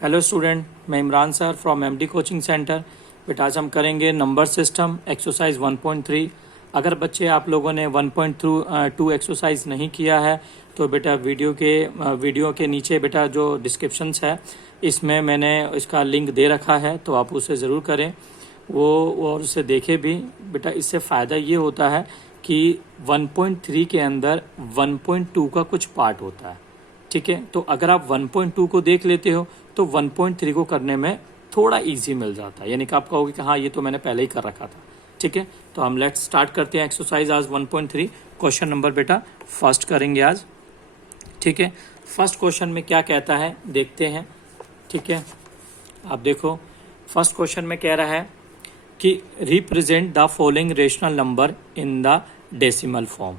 Hello student, मैं Imran sir from MD coaching centre. बेटा आज हम करेंगे नंबर सिस्टम एक्सरसाइज 1.3। अगर बच्चे आप लोगों ने 1.2 एक्सरसाइज नहीं किया है तो बेटा वीडियो के नीचे बेटा जो डिस्क्रिप्शंस है इसमें मैंने इसका लिंक दे रखा है, तो आप उसे ज़रूर करें वो और उसे देखें भी। बेटा इससे फ़ायदा ये होता है कि 1.3 के अंदर 1.2 का कुछ पार्ट होता है, ठीक है। तो अगर आप 1.2 को देख लेते हो तो 1.3 को करने में थोड़ा इजी मिल जाता है, यानी कि आप कहोगे कि हाँ ये तो मैंने पहले ही कर रखा था, ठीक है। तो हम लेट्स स्टार्ट करते हैं एक्सरसाइज आज 1.3। क्वेश्चन नंबर बेटा फर्स्ट करेंगे आज, ठीक है। फर्स्ट क्वेश्चन में क्या कहता है देखते हैं, ठीक है। आप देखो फर्स्ट क्वेश्चन में कह रहा है कि represent the following rational number in the decimal form,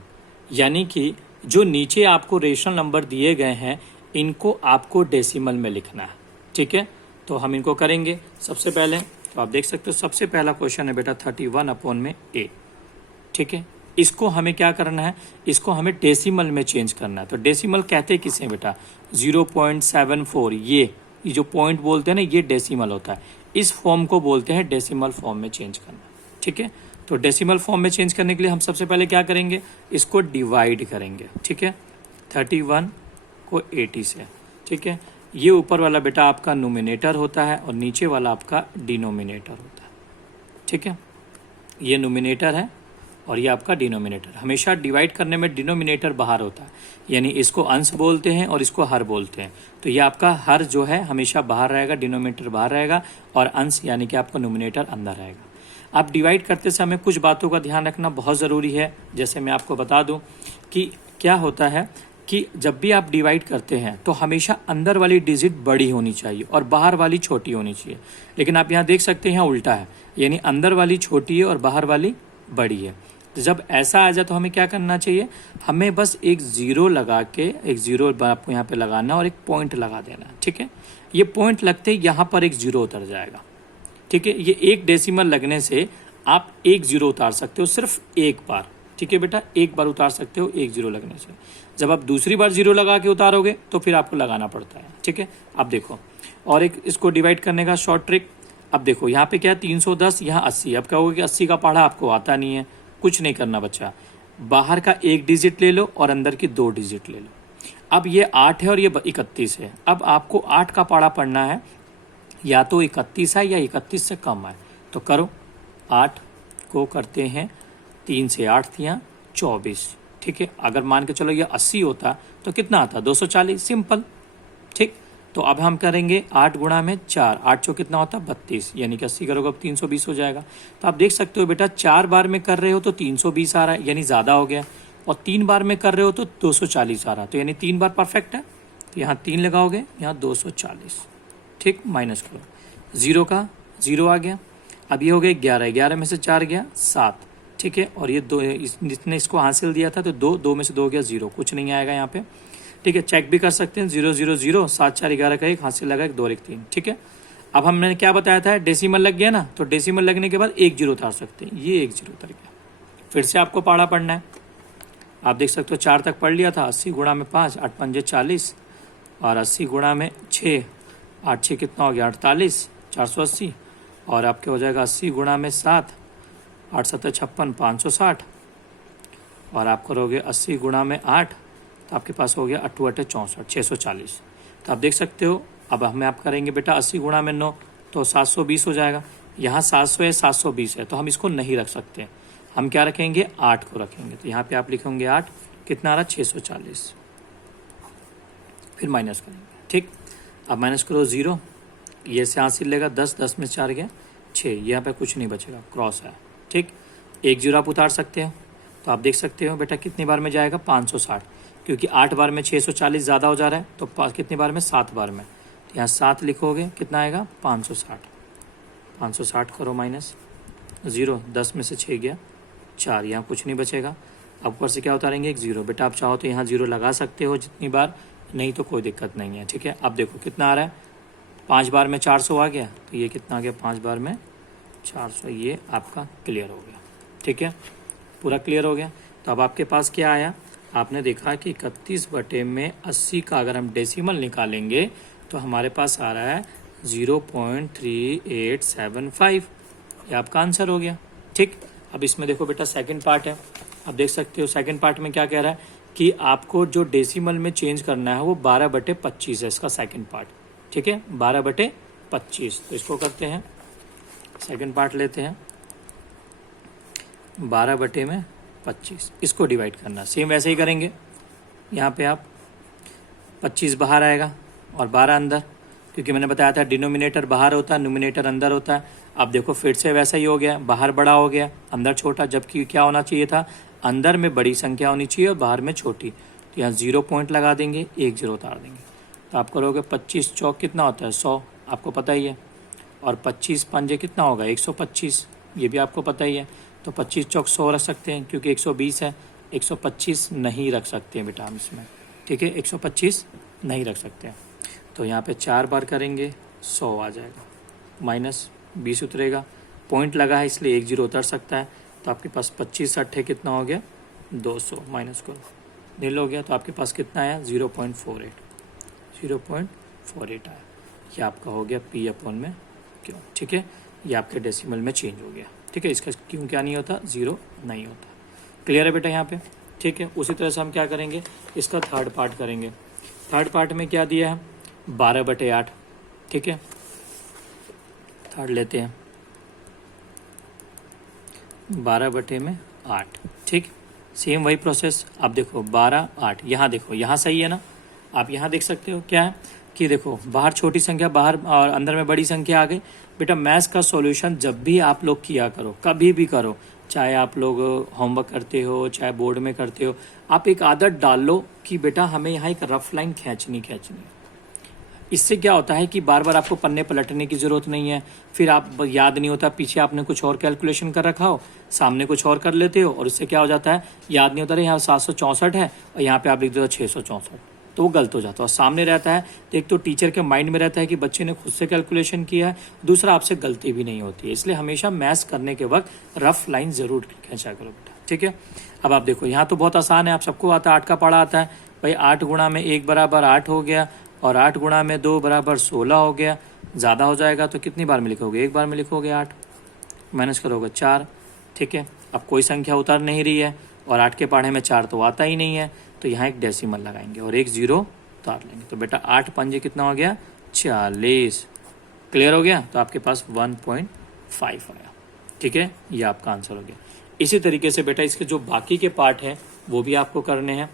यानी कि जो नीचे आपको रेशनल नंबर दिए गए हैं इनको आपको डेसिमल में लिखना है, ठीक है। तो हम इनको करेंगे सबसे पहले। तो आप देख सकते हो सबसे पहला क्वेश्चन है बेटा 31/8, ठीक है। इसको हमें क्या करना है, इसको हमें डेसिमल में चेंज करना है। तो डेसिमल कहते हैं किसे बेटा, 0.74, ये जो पॉइंट बोलते हैं ना ये डेसिमल होता है। इस फॉर्म को बोलते हैं डेसिमल फॉर्म में चेंज करना, ठीक है। तो डेसिमल फॉर्म में चेंज करने के लिए हम सबसे पहले क्या करेंगे, इसको डिवाइड करेंगे, ठीक है। 31 को 80 से, ठीक है। ये ऊपर वाला बेटा आपका नोमिनेटर होता है और नीचे वाला आपका डिनोमिनेटर होता है, ठीक है। ये नोमिनेटर है और ये आपका डिनोमिनेटर। हमेशा डिवाइड करने में डिनोमिनेटर बाहर होता है, यानी इसको अंश बोलते हैं और इसको हर बोलते हैं। तो ये आपका हर जो है हमेशा बाहर रहेगा, डिनोमिनेटर बाहर रहेगा और अंश यानी कि आपका नोमिनेटर अंदर रहेगा। आप डिवाइड करते समय कुछ बातों का ध्यान रखना बहुत ज़रूरी है। जैसे मैं आपको बता दूं कि क्या होता है कि जब भी आप डिवाइड करते हैं तो हमेशा अंदर वाली डिजिट बड़ी होनी चाहिए और बाहर वाली छोटी होनी चाहिए। लेकिन आप यहाँ देख सकते हैं यहाँ उल्टा है, यानी अंदर वाली छोटी है और बाहर वाली बड़ी है। तो जब ऐसा आ जाए तो हमें क्या करना चाहिए, हमें बस एक ज़ीरो लगा के, एक ज़ीरो आपको यहाँ पे लगाना और एक पॉइंट लगा देना, ठीक है। ये पॉइंट लगते ही यहाँ पर एक ज़ीरो उतर जाएगा, ठीक है। ये एक डेसिमल लगने से आप एक ज़ीरो उतार सकते हो सिर्फ एक बार, ठीक है बेटा, एक बार उतार सकते हो एक ज़ीरो लगने से। जब आप दूसरी बार ज़ीरो लगा के उतारोगे तो फिर आपको लगाना पड़ता है, ठीक है। अब देखो और एक इसको डिवाइड करने का शॉर्ट ट्रिक। अब देखो यहाँ पे क्या है 310, यहाँ 80। अब कहोगे कि 80 का पढ़ा आपको आता नहीं है, कुछ नहीं करना बच्चा, बाहर का एक डिजिट ले लो और अंदर की 2 डिजिट ले लो। अब ये 8 है और ये 31 है। अब आपको 8 का पढ़ा पढ़ना है, या तो 31 है या 31 से कम है। तो करो, 8 को करते हैं 3 से 8 दिया 24, ठीक है। अगर मान के चलो ये 80 होता तो कितना आता, 240, सिंपल, ठीक। तो अब हम करेंगे 8 गुणा में 4, 8 चो कितना होता 32, यानी कि 80 करोगे अब 320 हो जाएगा। तो आप देख सकते हो बेटा 4 बार में कर रहे हो तो 320 आ रहा है, यानी ज़्यादा हो गया, और 3 बार में कर रहे हो तो 240 आ रहा है, तो यानी 3 बार परफेक्ट है। तो यहाँ 3 लगाओगे, यहाँ 240, ठीक। माइनस करो, ज़ीरो का ज़ीरो आ गया। अब ये हो गया 11, 11 में से 4 गया 7, ठीक है। और ये 2 जिसने इसको हासिल दिया था तो 2 में से 2 गया 0, कुछ नहीं आएगा यहाँ पे, ठीक है। चेक भी कर सकते हैं, 0 0 0, 7 4 11 का 1 हासिल लगा, 1 2 1 3, ठीक है। अब हमने क्या बताया था, डेसिमल लग गया ना, तो डेसिमल लगने के बाद 1 0 उतार सकते हैं, ये 1 0 उतर गया। फिर से आपको पढ़ा पढ़ना है। आप देख सकते हो 4 तक पढ़ लिया था, 80 गुणा में 5, 8 पंजे 40, और 80 गुणा में 6, 8 6 कितना हो गया 48, 480, और आपके हो जाएगा 80 गुणा में 7, 8 7 56, 560, और आप करोगे 80 गुणा में 8 तो आपके पास हो गया 8 8 64, 640। तो आप देख सकते हो। अब हमें आप करेंगे बेटा 80 गुणा में 9 तो 720 हो जाएगा। यहाँ 700 है, 720 है, तो हम इसको नहीं रख सकते, हम क्या रखेंगे 8 को रखेंगे। तो यहाँ पे आप लिखेंगे 8, कितना आ रहा 640, फिर माइनस करेंगे, ठीक। अब माइनस करो 0, ये से हासिल लेगा 10, 10 में 4 गया 6, यहाँ पे कुछ नहीं बचेगा, क्रॉस है, ठीक। 1 0 आप उतार सकते हो। तो आप देख सकते हो बेटा कितनी बार में जाएगा 560, क्योंकि 8 बार में 640 ज़्यादा हो जा रहा है, तो कितनी बार में 7 बार में। तो यहाँ 7 लिखोगे कितना आएगा 560, 560 करो माइनस 0, 10 में से 6 गया 4, यहाँ कुछ नहीं बचेगा। अब ऊपर से क्या उतारेंगे 1 0। बेटा आप चाहो तो यहाँ 0 लगा सकते हो जितनी बार, नहीं तो कोई दिक्कत नहीं है, ठीक है। अब देखो कितना आ रहा है, 5 बार में 400 आ गया, तो ये कितना आ गया 5 बार में 400, ये आपका क्लियर हो गया, ठीक है, पूरा क्लियर हो गया। तो अब आपके पास क्या आया, आपने देखा कि 31 बटे में 80 का अगर हम डेसिमल निकालेंगे तो हमारे पास आ रहा है 0.3875। ये आपका आंसर हो गया। ठीक, अब इसमें देखो बेटा सेकंड पार्ट है। आप देख सकते हो सेकंड पार्ट में क्या कह रहा है कि आपको जो डेसिमल में चेंज करना है वो 12/25 है इसका सेकंड पार्ट। ठीक है, 12/25। तो इसको करते हैं, सेकंड पार्ट लेते हैं, 12/25 इसको डिवाइड करना। सेम वैसे ही करेंगे, यहाँ पे आप 25 बाहर आएगा और 12 अंदर, क्योंकि मैंने बताया था डिनोमिनेटर बाहर होता है, न्यूमिनेटर अंदर होता है। अब देखो फिर से वैसा ही हो गया, बाहर बड़ा हो गया अंदर छोटा, जबकि क्या होना चाहिए था, अंदर में बड़ी संख्या होनी चाहिए और बाहर में छोटी। तो यहाँ 0 पॉइंट लगा देंगे, 1 0 उतार देंगे। तो आप करोगे 25 चौक कितना होता है 100, आपको पता ही है, और 25 पंजे कितना होगा 125, ये भी आपको पता ही है। तो 25 चौक 100 रख सकते हैं, क्योंकि 120 है, 125 नहीं रख सकते हैं बेटा हम इसमें। ठीक है, 125 नहीं रख सकते हैं। तो यहाँ पे 4 बार करेंगे 100 आ जाएगा, माइनस 20 उतरेगा, पॉइंट लगा है इसलिए 1 0 उतर सकता है। तो आपके पास 25 अट्ठे कितना हो गया 200, माइनस करो, नील हो गया। तो आपके पास कितना आया 0.48 आया। ये आपका हो गया P अपॉन में क्यों। ठीक है, ये आपके डेसिमल में चेंज हो गया। ठीक है, इसका क्यों क्या नहीं होता, 0 नहीं होता। क्लियर है बेटा यहाँ पे। ठीक है, उसी तरह से हम क्या करेंगे, इसका थर्ड पार्ट करेंगे। थर्ड पार्ट में क्या दिया है 12/8। ठीक है, थर्ड लेते हैं 12/8। ठीक, सेम वही प्रोसेस। आप देखो 12 8, यहाँ देखो, यहाँ सही है ना। आप यहाँ देख सकते हो क्या है कि देखो बाहर छोटी संख्या बाहर और अंदर में बड़ी संख्या आ गई। बेटा मैथ्स का सॉल्यूशन जब भी आप लोग किया करो, कभी भी करो, चाहे आप लोग होमवर्क करते हो चाहे बोर्ड में करते हो, आप एक आदत डाल लो कि बेटा हमें यहाँ एक रफ लाइन खींचनी है। इससे क्या होता है कि बार बार आपको पन्ने पलटने की ज़रूरत नहीं है, फिर आप याद नहीं होता पीछे आपने कुछ और कैलकुलेशन कर रखा हो, सामने कुछ और कर लेते हो, और इससे क्या हो जाता है याद नहीं होता रहा यहाँ 764 है और यहाँ पे आप लिख देते हो 664, तो वो गलत हो जाता है। और सामने रहता है तो एक तो टीचर के माइंड में रहता है कि बच्चे ने खुद से कैलकुलेशन किया है, दूसरा आपसे गलती भी नहीं होती है। इसलिए हमेशा मैथ्स करने के वक्त रफ लाइन ज़रूर खींचा करो बेटा। ठीक है, अब आप देखो यहाँ तो बहुत आसान है, आप सबको आता है, 8 का पढ़ा आता है भाई। 8 गुणा में 1 बराबर 8 हो गया, और 8 गुणा में 2 बराबर 16 हो गया। ज़्यादा हो जाएगा तो कितनी बार में लिखोगे, एक बार में लिखोगे 8, माइनस करोगे 4। ठीक है, अब कोई संख्या उतर नहीं रही है और 8 के पढ़े में 4 तो आता ही नहीं है, तो यहाँ एक डेसिमल लगाएंगे और 1 0 उतार लेंगे। तो बेटा 8 पंजे कितना हो गया 40। क्लियर हो गया, तो आपके पास 1.5 आया। ठीक है, ये आपका आंसर हो गया। इसी तरीके से बेटा इसके जो बाकी के पार्ट हैं वो भी आपको करने हैं।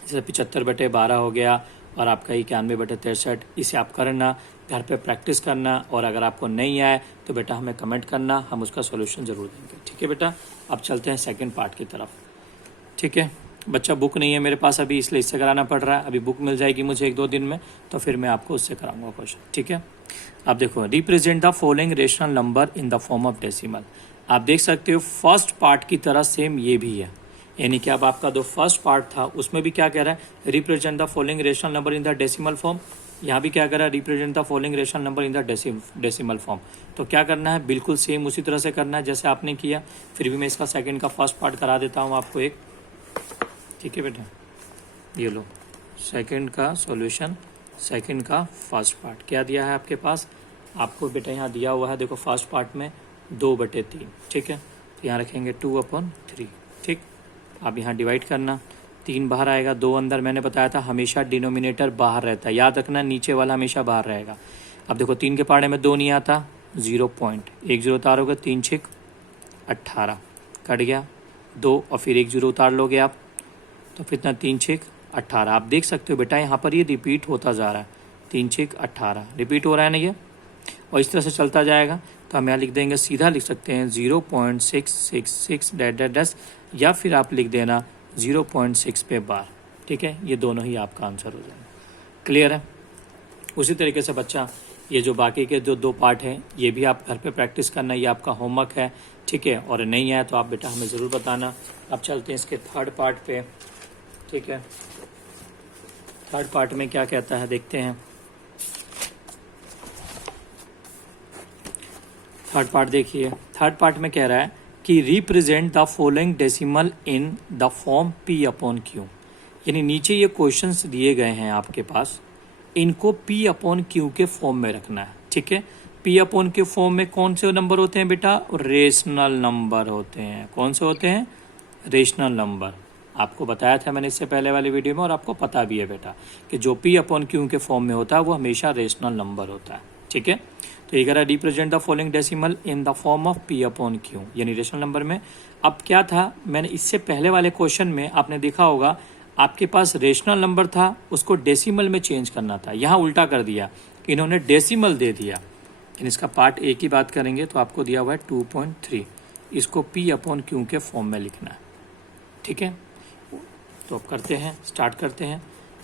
जैसे 75/12 हो गया और आपका 91/63, इसे आप करना, घर पे प्रैक्टिस करना, और अगर आपको नहीं आए तो बेटा हमें कमेंट करना, हम उसका सॉल्यूशन ज़रूर देंगे। ठीक है बेटा, अब चलते हैं सेकंड पार्ट की तरफ। ठीक है बच्चा, बुक नहीं है मेरे पास अभी, इसलिए इससे कराना पड़ रहा है। अभी बुक मिल जाएगी मुझे 1-2 दिन में, तो फिर मैं आपको उससे कराऊंगा क्वेश्चन। ठीक है, आप देखो represent the following rational number in the form of decimal. आप देख सकते हो फर्स्ट पार्ट की तरह सेम ये भी है, यानी कि अब आपका जो फर्स्ट पार्ट था उसमें भी क्या कह रहा है, represent the following rational number in the decimal form. यहाँ भी क्या कर रहा है, represent the following rational number in the decimal form. तो क्या करना है, बिल्कुल सेम उसी तरह से करना है जैसे आपने किया। फिर भी मैं इसका सेकंड का फर्स्ट पार्ट करा देता हूँ आपको एक। ठीक है बेटा, ये लो सेकंड का सॉल्यूशन, सेकंड का फर्स्ट पार्ट क्या दिया है आपके पास, आपको बेटा यहाँ दिया हुआ है, देखो फर्स्ट पार्ट में 2/3। ठीक है, तो यहाँ रखेंगे 2/3। ठीक, आप यहाँ डिवाइड करना, 3 बाहर आएगा 2 अंदर। मैंने बताया था हमेशा डिनोमिनेटर बाहर रहता है, याद रखना नीचे वाला हमेशा बाहर रहेगा। अब देखो 3 के पहाड़े में 2 नहीं आता, 0 पॉइंट 1 0 उतारोगे, 3 6 18 कट गया 2, और फिर 1 0 उतार लोगे आप, तो कितना 3 6 18। आप देख सकते हो बेटा यहाँ पर ये रिपीट होता जा रहा है, 3 6 18 रिपीट हो रहा है ना ये, और इस तरह से चलता जाएगा। तो हम यहाँ लिख देंगे, सीधा लिख सकते हैं 0.666 डैश, या फिर आप लिख देना 0.6 पे बार। ठीक है, ये दोनों ही आपका आंसर हो जाएगा। क्लियर है। उसी तरीके से बच्चा ये जो बाकी के जो 2 पार्ट हैं ये भी आप घर पे प्रैक्टिस करना, ये आपका होमवर्क है। ठीक है, और नहीं आया तो आप बेटा हमें ज़रूर बताना। अब चलते हैं इसके थर्ड पार्ट पे। ठीक है, थर्ड पार्ट में क्या कहता है देखते हैं। थर्ड पार्ट देखिए, थर्ड पार्ट में कह रहा है कि represent the following decimal in the form P/Q। यानी नीचे ये क्वेश्चंस दिए गए हैं आपके पास, इनको पी अपॉन क्यू के फॉर्म में रखना है, ठीक है। पी अपॉन के फॉर्म में कौन से नंबर होते हैं बेटा? रेशनल नंबर होते हैं। कौन से होते हैं? Rational number. आपको बताया था मैंने इससे पहले वाली वीडियो में, और आपको पता भी है बेटा कि जो पी अपॉन क्यू के फॉर्म में होता है वो हमेशा रेशनल नंबर होता है, ठीक है। तो ये कह रहा है represent the following decimal in the form of P upon Q, यानी रेशनल नंबर में। अब क्या था, मैंने इससे पहले वाले क्वेश्चन में आपने देखा होगा आपके पास रेशनल नंबर था, उसको डेसिमल में चेंज करना था। यहाँ उल्टा कर दिया, इन्होंने डेसिमल दे दिया। लेकिन इसका पार्ट ए की बात करेंगे तो आपको दिया हुआ है 2.3, इसको पी अपॉन क्यू के फॉर्म में लिखना है, ठीक है। तो अब करते हैं, स्टार्ट करते हैं।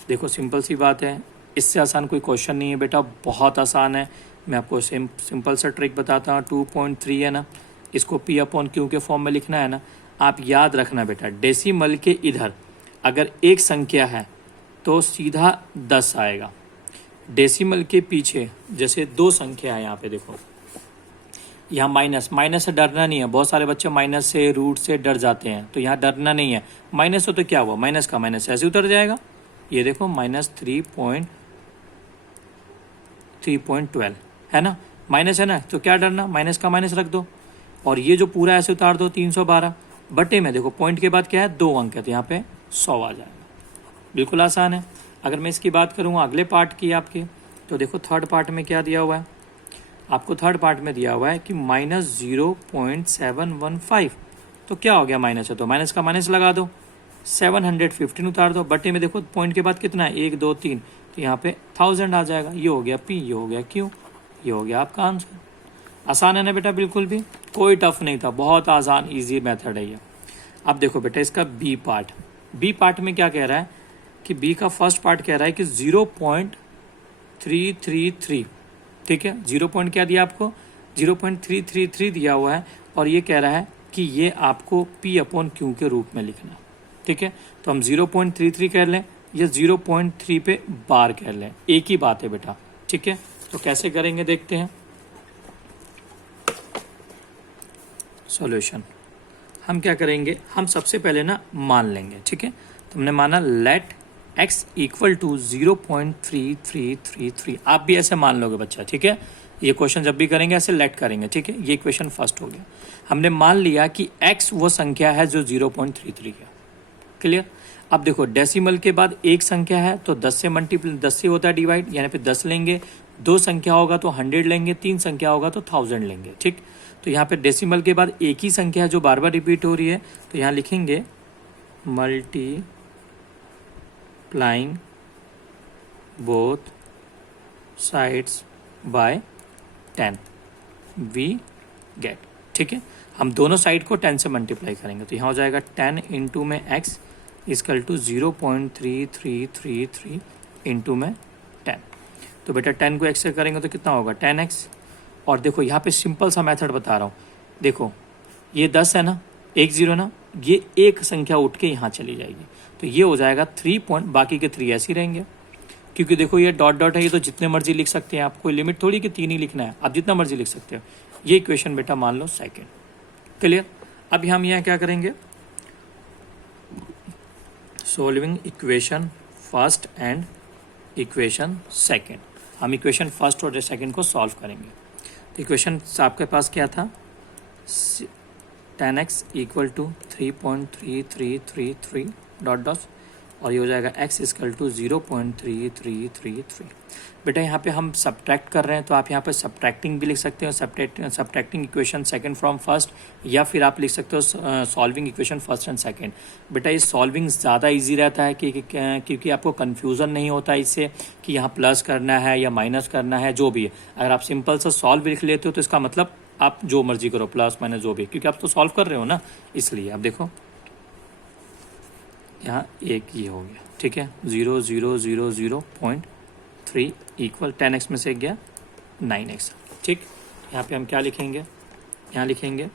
देखो सिंपल सी बात है, इससे आसान कोई क्वेश्चन नहीं है बेटा, बहुत आसान है। मैं आपको सिंपल सा ट्रिक बताता हूँ। 2.3 है ना, इसको पी अपॉन क्यू के फॉर्म में लिखना है ना। आप याद रखना बेटा, डेसिमल के इधर अगर एक संख्या है तो सीधा 10 आएगा। डेसिमल के पीछे जैसे दो संख्या है, यहाँ पे देखो, यहाँ माइनस से डरना नहीं है। बहुत सारे बच्चे माइनस से, रूट से डर जाते हैं, तो यहाँ डरना नहीं है। माइनस हो तो क्या हुआ, माइनस का माइनस ऐसे उतर जाएगा। ये देखो -3.12 है ना, माइनस है ना, तो क्या डरना, माइनस का माइनस रख दो और ये जो पूरा ऐसे उतार दो। 312 बटे में देखो पॉइंट के बाद क्या है, 2 अंक है, तो यहाँ पे 100 आ जाएगा। बिल्कुल आसान है। अगर मैं इसकी बात करूँ अगले पार्ट की आपके, तो देखो थर्ड पार्ट में क्या दिया हुआ है आपको। थर्ड पार्ट में दिया हुआ है कि -0.715, तो क्या हो गया, माइनस है तो माइनस का माइनस लगा दो, 715 उतार दो, बटे में देखो पॉइंट के बाद कितना है, 1 2 3, तो यहाँ पे 1000 आ जाएगा। ये हो गया पी, ये हो गया क्यू, ये हो गया आपका आंसर। आसान है ना बेटा, बिल्कुल भी कोई टफ नहीं था, बहुत आसान इजी मेथड है ये। अब देखो बेटा इसका बी पार्ट। बी पार्ट में क्या कह रहा है कि बी का फर्स्ट पार्ट कह रहा है कि 0.333, ठीक है। 0 पॉइंट क्या दिया आपको, 0.333 दिया हुआ है, और ये कह रहा है कि ये आपको पी अपॉन क्यू के रूप में लिखना, ठीक है। तो हम 0.33 कर लें या 0.3 पे बार कर लें, एक ही बात है बेटा, ठीक है। तो कैसे करेंगे देखते हैं सॉल्यूशन। हम क्या करेंगे, हम सबसे पहले ना मान लेंगे, ठीक है। तो हमने माना लेट x इक्वल टू 0.3333। आप भी ऐसे मान लोगे बच्चा, ठीक है। ये क्वेश्चन जब भी करेंगे ऐसे लेट करेंगे, ठीक है। ये क्वेश्चन फर्स्ट हो गया। हमने मान लिया कि x वो संख्या है जो 0.33 है, क्लियर। अब देखो डेसिमल के बाद एक संख्या है तो 10 से होता है डिवाइड, यानी पे 10 लेंगे। 2 संख्या होगा तो 100 लेंगे, 3 संख्या होगा तो 1000 लेंगे, ठीक। तो यहाँ पे डेसिमल के बाद एक ही संख्या है जो बार बार रिपीट हो रही है, तो यहाँ लिखेंगे multiplying both sides by 10 we get, ठीक है। हम दोनों साइड को 10 से मल्टीप्लाई करेंगे, तो यहाँ हो जाएगा 10 इंटू में x इक्वल टू 0.3333 इंटू में 10। तो बेटा 10 को x से करेंगे तो कितना होगा, 10x। और देखो यहाँ पे सिंपल सा मेथड बता रहा हूँ, देखो ये 10 है ना, 1 0 ना, ये एक संख्या उठ के यहाँ चली जाएगी, तो ये हो जाएगा 3 पॉइंट, बाकी के 3 ऐसे ही रहेंगे। क्योंकि देखो ये डॉट डॉट है, ये तो जितने मर्जी लिख सकते हैं, आपको लिमिट थोड़ी कि 3 ही लिखना है, आप जितना मर्जी लिख सकते हो। ये इक्वेशन बेटा मान लो सेकेंड, क्लियर। अब हम यहाँ क्या करेंगे, solving equation first and equation second. हम इक्वेशन फर्स्ट और सेकेंड को सॉल्व करेंगे। तो इक्वेशन आपके पास क्या था, 10x equal to 3.3333 dot dot, और ये हो जाएगा x इक्वल टू 0.3333। बेटा यहाँ पे हम सब्ट्रैक्ट कर रहे हैं, तो आप यहाँ पे सब्ट्रैक्टिंग भी लिख सकते हो, subtracting equation second from first, या फिर आप लिख सकते हो solving equation first and second. बेटा ये सॉल्विंग ज़्यादा इजी रहता है क्योंकि आपको कन्फ्यूज़न नहीं होता इससे कि यहाँ प्लस करना है या माइनस करना है, जो भी है। अगर आप सिंपल सा सॉल्व लिख लेते हो तो इसका मतलब आप जो मर्जी करो, प्लस माइनस जो भी, क्योंकि आप तो सॉल्व कर रहे हो ना, इसलिए। अब देखो यहाँ एक ये हो गया, ठीक है, 0.3 इक्वल 10x में से गया 9x, ठीक। यहाँ पे हम क्या लिखेंगे, यहाँ लिखेंगे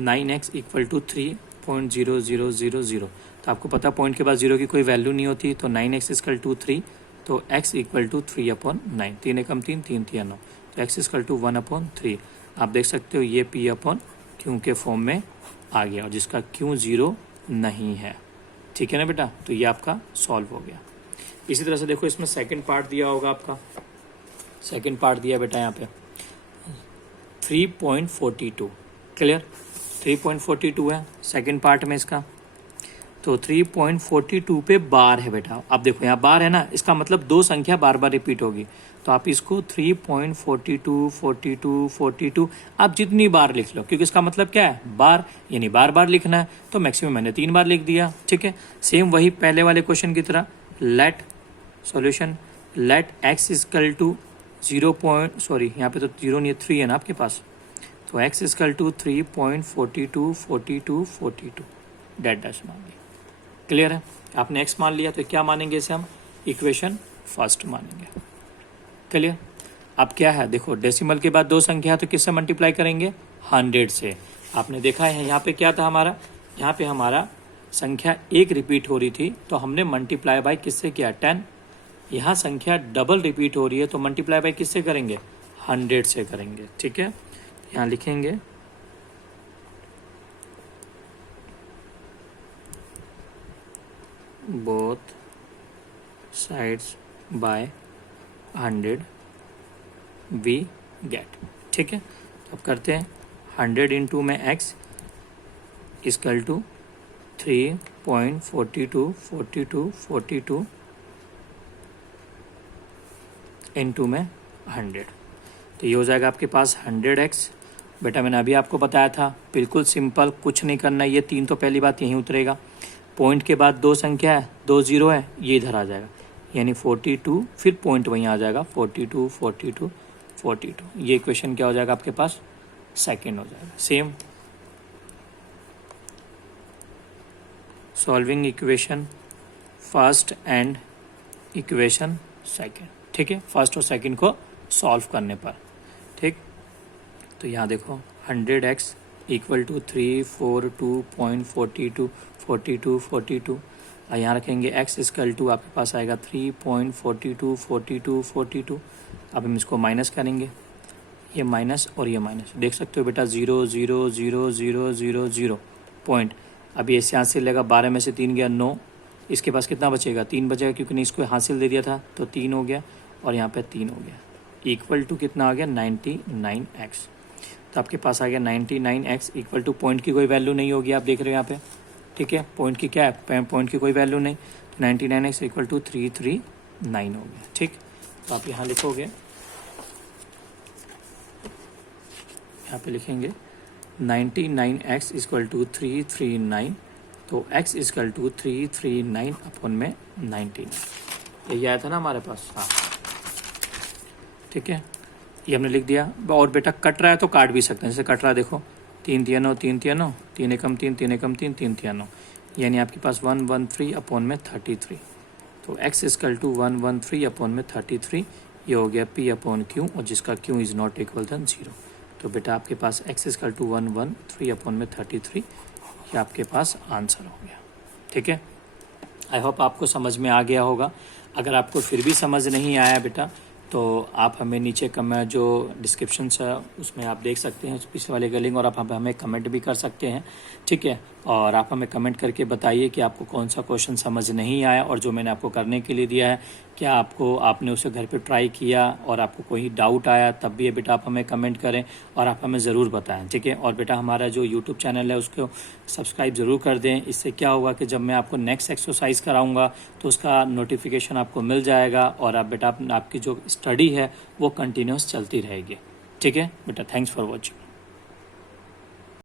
9x इक्वल टू 3.0000। तो आपको पता पॉइंट के बाद 0 की कोई वैल्यू नहीं होती, तो 9x इक्वल टू 3, तो x इक्वल टू 3/9, 3 एकम 3, 3 3 9, तो x इक्वल टू 1/3। आप देख सकते हो ये p अपॉन क्यू के फॉर्म में आ गया, और जिसका क्यू 0 नहीं है, ठीक है ना बेटा। तो ये आपका सॉल्व हो गया। इसी तरह से देखो इसमें सेकंड पार्ट दिया होगा आपका, सेकंड पार्ट दिया बेटा यहाँ पे 3.42, क्लियर। 3.42 है सेकंड पार्ट में इसका, तो 3.42 पे बार है बेटा। अब देखो यहाँ बार है ना, इसका मतलब दो संख्या बार बार रिपीट होगी, तो आप इसको 3.42 42 42 आप जितनी बार लिख लो, क्योंकि इसका मतलब क्या है बार, यानी बार बार लिखना है, तो मैक्सिमम मैंने 3 बार लिख दिया, ठीक है। सेम वही पहले वाले क्वेश्चन की तरह, let solution let x equal to 0. यहाँ पे तो 0 नहीं है, 3 है ना आपके पास, तो x equal to 3.42 42 42 dot dash मान लिया, क्लियर है। आपने x मान लिया तो क्या मानेंगे इसे हम, इक्वेशन फर्स्ट मानेंगे, क्लियर। अब क्या है देखो, डेसिमल के बाद दो संख्या तो किससे मल्टीप्लाई करेंगे, 100 से। आपने देखा है यहाँ पे क्या था हमारा, यहाँ पे हमारा संख्या एक रिपीट हो रही थी तो हमने मल्टीप्लाई बाय किससे किया, 10। यहाँ संख्या डबल रिपीट हो रही है तो मल्टीप्लाई बाय किससे करेंगे, 100 से करेंगे, ठीक है। यहाँ लिखेंगे both sides by 100 we get, ठीक है। तो अब करते हैं 100 इंटू में x इक्वल टू 3.42 42 42 इंटू में 100, तो ये हो जाएगा आपके पास 100x। बेटा मैंने अभी आपको बताया था बिल्कुल सिंपल, कुछ नहीं करना, ये 3 तो पहली बात यहीं उतरेगा, पॉइंट के बाद दो संख्या है, 2 0 है, ये इधर आ जाएगा, यानी 42, फिर पॉइंट वहीं आ जाएगा 42 42 42, ये इक्वेशन क्या हो जाएगा आपके पास, सेकंड हो जाएगा। Same solving equation first and equation second, ठीक है, फर्स्ट और सेकंड को सॉल्व करने पर, ठीक। तो यहाँ देखो 100x इक्वल टू 342.42 42 42, और यहाँ रखेंगे x इक्वल टू आपके पास आएगा 3.42 42 42। अब हम इसको माइनस करेंगे, ये माइनस और ये माइनस, देख सकते हो बेटा 0 0 0 0 0 0 पॉइंट। अभी ऐसे हासिल लेगा, 12 में से 3 गया 9, इसके पास कितना बचेगा, 3 बचेगा, क्योंकि नहीं इसको हासिल दे दिया था तो 3 हो गया, और यहाँ पे 3 हो गया, इक्वल टू कितना आ गया 99x। तो आपके पास आ गया 99x इक्वल टू, पॉइंट की कोई वैल्यू नहीं होगी, आप देख रहे हो यहाँ पे, ठीक है, पॉइंट की क्या है, पॉइंट की कोई वैल्यू नहीं, तो 99x इक्वल टू 339 हो गया, ठीक। तो आप यहाँ लिखोगे, यहाँ पे लिखेंगे 99x इक्वल टू 339, तो x इक्वल टू 339 अपॉन में 19, यही आया था ना हमारे पास, हाँ, ठीक है, ये हमने लिख दिया। और बेटा कट रहा है तो काट भी सकते हैं, जैसे कट रहा है देखो 3 3 9 3 3 9 3 एकम 3 3 एकम 3 3 3 9, यानी आपके पास 113 अपॉन में 33, तो x इक्वल टू 113 अपॉन में 33, ये हो गया p अपॉन q, और जिसका q is not equal then 0। तो बेटा आपके पास x इक्वल टू 113 अपॉन में 33, ये आपके पास आंसर हो गया, ठीक है। आई होप आपको समझ में आ गया होगा। अगर आपको फिर भी समझ नहीं आया बेटा, तो आप हमें नीचे जो डिस्क्रिप्शन है उसमें आप देख सकते हैं पिछले वाले का लिंक, और आप हमें कमेंट भी कर सकते हैं, ठीक है। और आप हमें कमेंट करके बताइए कि आपको कौन सा क्वेश्चन समझ नहीं आया, और जो मैंने आपको करने के लिए दिया है क्या आपने उसे घर पे ट्राई किया, और आपको कोई डाउट आया तब भी बेटा आप हमें कमेंट करें और आप हमें ज़रूर बताएं, ठीक है। और बेटा हमारा जो यूट्यूब चैनल है उसको सब्सक्राइब ज़रूर कर दें, इससे क्या होगा कि जब मैं आपको नेक्स्ट एक्सरसाइज कराऊंगा तो उसका नोटिफिकेशन आपको मिल जाएगा, और आप बेटा आपकी जो स्टडी है वो कंटिन्यूस चलती रहेगी, ठीक है बेटा। Thanks for watching.